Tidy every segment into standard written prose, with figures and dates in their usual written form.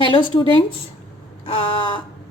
Hello students,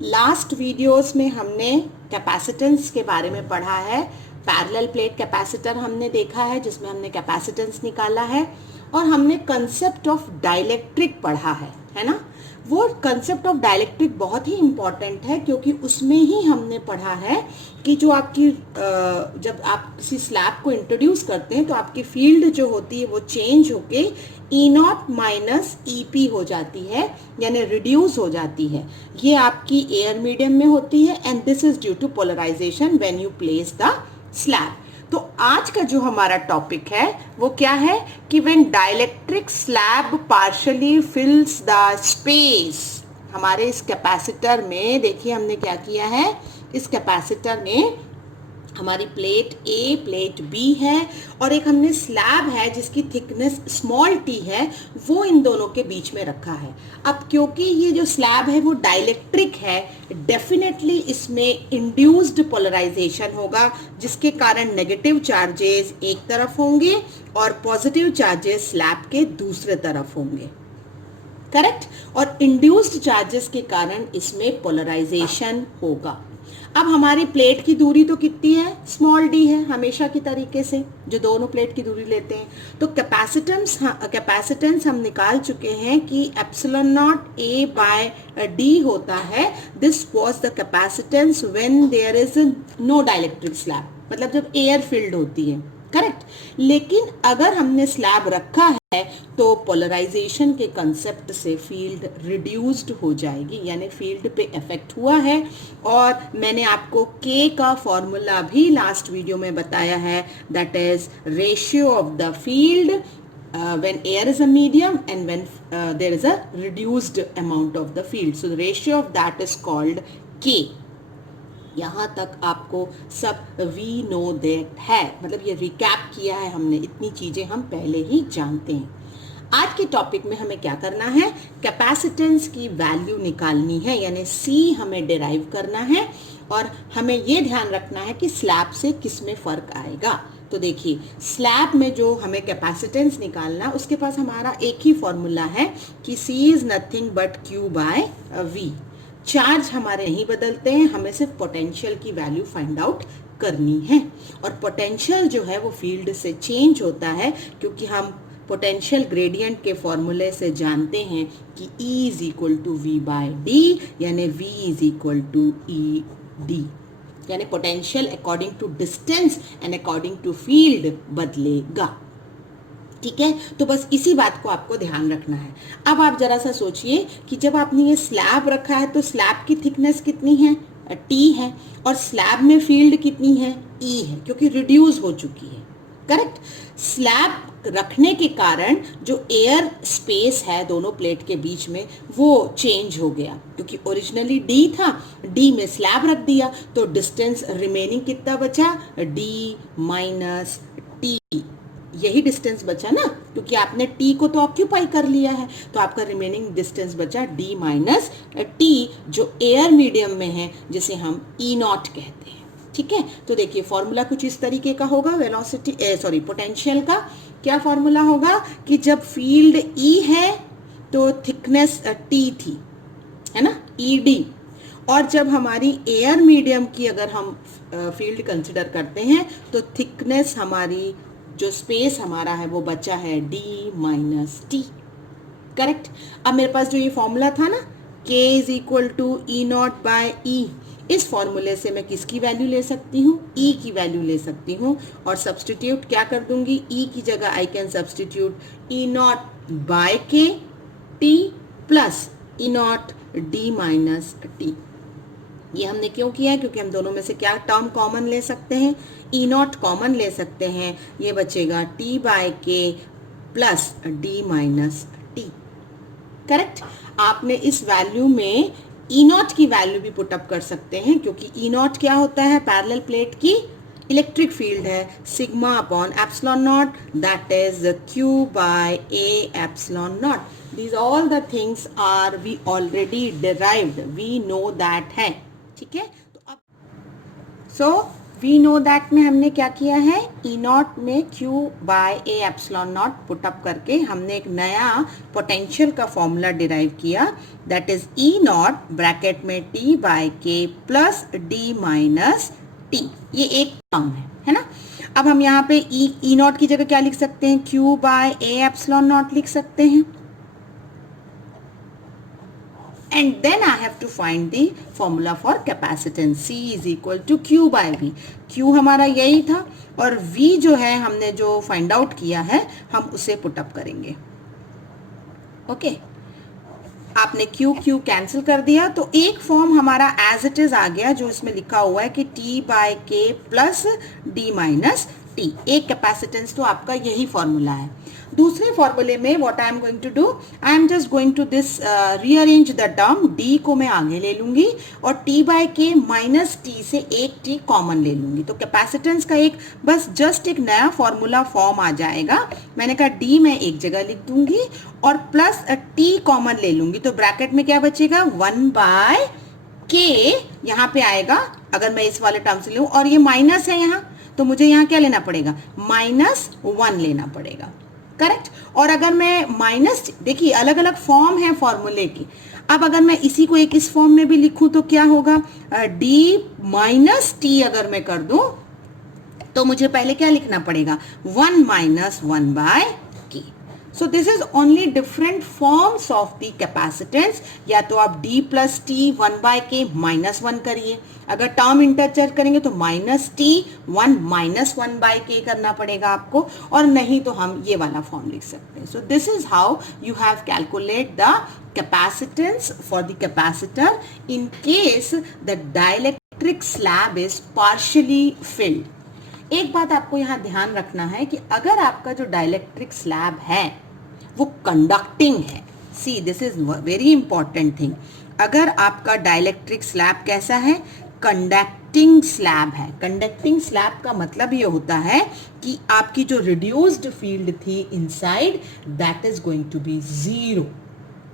last videos में हमने capacitance के बारे में पढ़ा है। पैरेलल प्लेट कैपेसिटर हमने देखा है जिसमें हमने कैपेसिटेंस निकाला है, और हमने कंसेप्ट ऑफ डाइलेक्ट्रिक पढ़ा है ना। वो कंसेप्ट ऑफ डाइलेक्ट्रिक बहुत ही इम्पॉर्टेंट है क्योंकि उसमें ही हमने पढ़ा है कि जो आपकी जब आप किसी स्लैब को इंट्रोड्यूस करते हैं तो आपकी फील्ड जो होती है वो चेंज होके ई नॉट माइनस ई पी हो जाती है, यानी रिड्यूस हो जाती है। ये आपकी एयर मीडियम में होती है and this is due to polarisation when you place the slab. तो आज का जो हमारा टॉपिक है वो क्या है कि when dielectric slab partially फिल्स the space. हमारे इस कैपेसिटर में देखिए हमने क्या किया है, इस कैपेसिटर में हमारी प्लेट ए प्लेट बी है और एक हमने स्लैब है जिसकी थिकनेस स्मॉल टी है, वो इन दोनों के बीच में रखा है। अब क्योंकि ये जो स्लैब है वो डाइलेक्ट्रिक है, डेफिनेटली इसमें इंड्यूस्ड पोलराइजेशन होगा जिसके कारण नेगेटिव चार्जेस एक तरफ होंगे और पॉजिटिव चार्जेस स्लैब के दूसरे तरफ होंगे, करेक्ट। और इंड्यूस्ड चार्जेस के कारण इसमें पोलराइजेशन होगा। अब हमारी प्लेट की दूरी तो कितनी है, स्मॉल डी है, हमेशा की तरीके से जो दोनों प्लेट की दूरी लेते हैं। तो कैपेसिटेंस हम निकाल चुके हैं कि epsilon naught A by D होता है। This was the capacitance when there is no dielectric slab, मतलब जब एयर फिल्ड होती है, करेक्ट। लेकिन अगर हमने स्लैब रखा है तो पोलराइजेशन के कंसेप्ट से फील्ड रिड्यूस्ड हो जाएगी, यानी फील्ड पे इफेक्ट हुआ है। और मैंने आपको के का फॉर्मूला भी लास्ट वीडियो में बताया है, that is ratio of the field when air is a medium and when there is a reduced amount of the field, so the ratio of that is called K। यहाँ तक आपको सब we know that है, मतलब ये recap किया है हमने, इतनी चीजें हम पहले ही जानते हैं। आज के टॉपिक में हमें क्या करना है, कैपेसिटेंस की वैल्यू निकालनी है, यानी सी हमें डिराइव करना है। और हमें ये ध्यान रखना है कि स्लैब से किस में फर्क आएगा। तो देखिए स्लैब में जो हमें कैपेसिटेंस निकालना, उसके पास हमारा एक ही फॉर्मूला है कि C is nothing but Q by V. Charge हमारे नहीं बदलते हैं, हमें सिर्फ पोटेंशियल की वैल्यू फाइंड आउट करनी है। और पोटेंशियल जो है वो फील्ड से चेंज होता है क्योंकि हम पोटेंशियल ग्रेडियंट के फॉर्मूले से जानते हैं कि E is equal to V by D, यानी V is equal to E D, यानी potential according to distance and according to field बदलेगा, ठीक है। तो बस इसी बात को आपको ध्यान रखना है। अब आप जरा सा सोचिए कि जब आपने ये स्लैब रखा है तो स्लैब की थिकनेस कितनी है, टी है, और स्लैब में फील्ड कितनी है, ई है, क्योंकि रिड्यूस हो चुकी है, करेक्ट। स्लैब रखने के कारण जो एयर स्पेस है दोनों प्लेट के बीच में वो चेंज हो गया, क्योंकि ओरिजिनली डी था, डी में स्लैब रख दिया तो डिस्टेंस रिमेनिंग कितना बचा, डी माइनस टी, यही डिस्टेंस बचा ना, क्योंकि आपने टी को तो ऑक्यूपाई कर लिया है, तो आपका रिमेनिंग डिस्टेंस बचा डी माइनस टी, जो एयर मीडियम में है, जिसे हम ई नॉट कहते हैं, ठीक है। तो देखिए फॉर्मूला कुछ इस तरीके का होगा, वेलोसिटी पोटेंशियल का क्या फॉर्मूला होगा कि जब फील्ड ई है तो थिकनेस टी थी, है ना, ई डी। और जब हमारी एयर मीडियम की अगर हम फील्ड कंसिडर करते हैं तो थिकनेस हमारी, जो स्पेस हमारा है वो बचा है डी माइनस टी, करेक्ट। अब मेरे पास जो ये फॉर्मूला था ना, k is equal to E nought by E, इस फॉर्मूले से मैं किसकी वैल्यू ले सकती हूँ, E की वैल्यू ले सकती हूँ, और सब्सटीट्यूट क्या कर दूंगी, E की जगह I can substitute E nought by K T plus E nought D minus T. ये हमने क्यों किया है, क्योंकि हम दोनों में से क्या टर्म कॉमन ले सकते हैं, ई नॉट कॉमन ले सकते हैं, ये बचेगा T by K plus D minus T, correct. आपने इस वैल्यू में ई नॉट की वैल्यू भी पुटअप कर सकते हैं, क्योंकि ई नॉट क्या होता है, पैरेलल प्लेट की इलेक्ट्रिक फील्ड है, sigma upon epsilon naught, that is Q by A epsilon naught. These all the things are we already derived, we know that है, ठीक है। तो अब वी नो दैट में हमने क्या किया है, ई नॉट में Q by A epsilon naught put up करके हमने एक नया पोटेंशियल का फॉर्मूला डिराइव किया, that is E naught bracket में T by K plus D minus T, ये एक टर्म है ना। अब हम यहाँ पे ई नॉट की जगह क्या लिख सकते हैं, Q by A epsilon naught लिख सकते हैं, and then I have to find the formula for capacitance, C is equal to Q by V. Q हमारा यही था और V जो है हमने जो फाइंड आउट किया है हम उसे पुट अप करेंगे। ओके, आपने Q कैंसिल कर दिया तो एक फॉर्म हमारा एज इट इज आ गया जो इसमें लिखा हुआ है कि T by K plus D minus T, एक कैपेसिटेंस तो आपका यही फॉर्मूला है। दूसरे फॉर्मूले में what I am going to do, I am just going to this rearrange the term, D को मैं आगे ले लूंगी और T by K minus T से एक टी कॉमन ले लूंगी, तो कैपेसिटेंस का एक बस जस्ट एक नया फॉर्मूला फॉर्म आ जाएगा। मैंने कहा डी मैं एक जगह लिख दूंगी और प्लस टी कॉमन ले लूंगी, तो ब्रैकेट में क्या बचेगा, 1 बाय के यहाँ पे आएगा अगर मैं इस वाले टर्म से लूँ, और ये माइनस है यहाँ तो मुझे यहाँ क्या लेना पड़ेगा, -1 लेना पड़ेगा, करेक्ट। और अगर मैं माइनस, देखिए अलग अलग फॉर्म है फॉर्मूले की, अब अगर मैं इसी को एक इस फॉर्म में भी लिखूं तो क्या होगा, डी माइनस टी अगर मैं कर दूं तो मुझे पहले क्या लिखना पड़ेगा, 1 माइनस 1 बाय के। सो this is only different forms of the capacitance, या तो आप d प्लस टी 1 बाय के -1 करिए, अगर टर्म इंटरचेंज करेंगे तो -t 1 माइनस 1 बाय के करना पड़ेगा आपको, और नहीं तो हम ये वाला फॉर्म लिख सकते हैं। सो this is how you have calculate the capacitance for the capacitor in case the dielectric slab is partially field. एक बात आपको यहाँ ध्यान रखना है कि अगर आपका जो डाइलेक्ट्रिक स्लैब है वो कंडक्टिंग है, see this is very important thing, अगर आपका डाइलेक्ट्रिक स्लैब कैसा है, कंडक्टिंग स्लैब है। कंडक्टिंग स्लैब का मतलब ये होता है कि आपकी जो रिड्यूस्ड फील्ड थी inside that is going to be 0,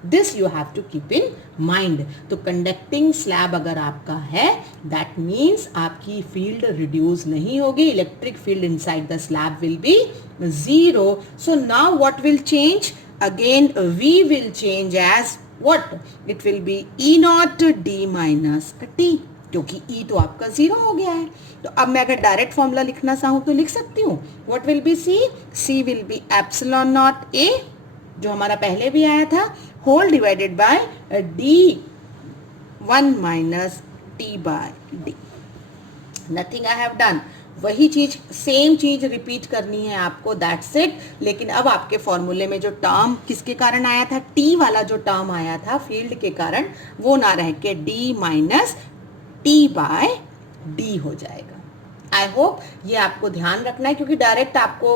this you have to keep in mind. तो कंडक्टिंग स्लैब अगर आपका है दैट मीन्स आपकी फील्ड रिड्यूस नहीं होगी, electric field inside the slab will be 0। So now what will change, again V will change as what, it will be E naught D minus T, क्योंकि E तो आपका 0 हो गया है। तो अब मैं अगर डायरेक्ट फॉर्मूला लिखना चाहूँ तो लिख सकती हूँ, what will be C, C will be epsilon naught A जो हमारा पहले भी आया था, whole divided by D1 minus T by D, nothing I have done, वही चीज सेम चीज रिपीट करनी है आपको, दैट्स इट। लेकिन अब आपके फॉर्मूले में जो टर्म किसके कारण आया था, टी वाला जो टर्म आया था फील्ड के कारण, वो ना रह के D minus T by D हो जाएगा। आई होप ये आपको ध्यान रखना है क्योंकि डायरेक्ट आपको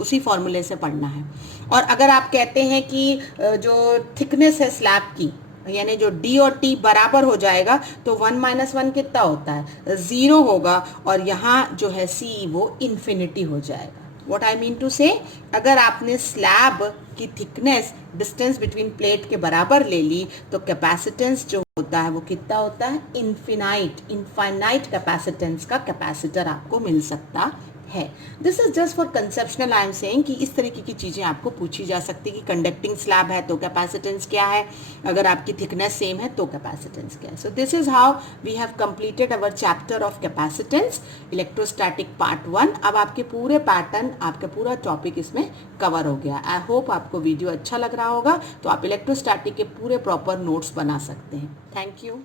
उसी फॉर्मूले से पढ़ना है। और अगर आप कहते हैं कि जो थिकनेस है स्लैब की, यानी जो D और T बराबर हो जाएगा तो 1 माइनस 1 कितना होता है, 0 होगा, और यहाँ जो है C वो इन्फिनिटी हो जाएगा। व्हाट आई मीन टू से, अगर आपने स्लैब की थिकनेस डिस्टेंस बिटवीन प्लेट के बराबर ले ली तो कैपेसिटेंस जो होता है वो कितना होता है, इनफाइनाइट कैपेसिटेंस का कैपेसिटर आपको मिल सकता है। This is just for conceptional, I am saying कि इस तरीके की चीजें आपको पूछी जा सकती कि कंडक्टिंग स्लैब है तो कैपेसिटेंस क्या है, अगर आपकी थिकनेस सेम है तो कैपेसिटेंस क्या है। So this is how we have completed our chapter of capacitance electrostatic part 1। अब आपके पूरे पैटर्न, आपका पूरा टॉपिक इसमें कवर हो गया। आई होप आपको वीडियो अच्छा लग रहा होगा, तो आप इलेक्ट्रोस्टैटिक के पूरे प्रॉपर नोट्स बना सकते हैं। Thank you.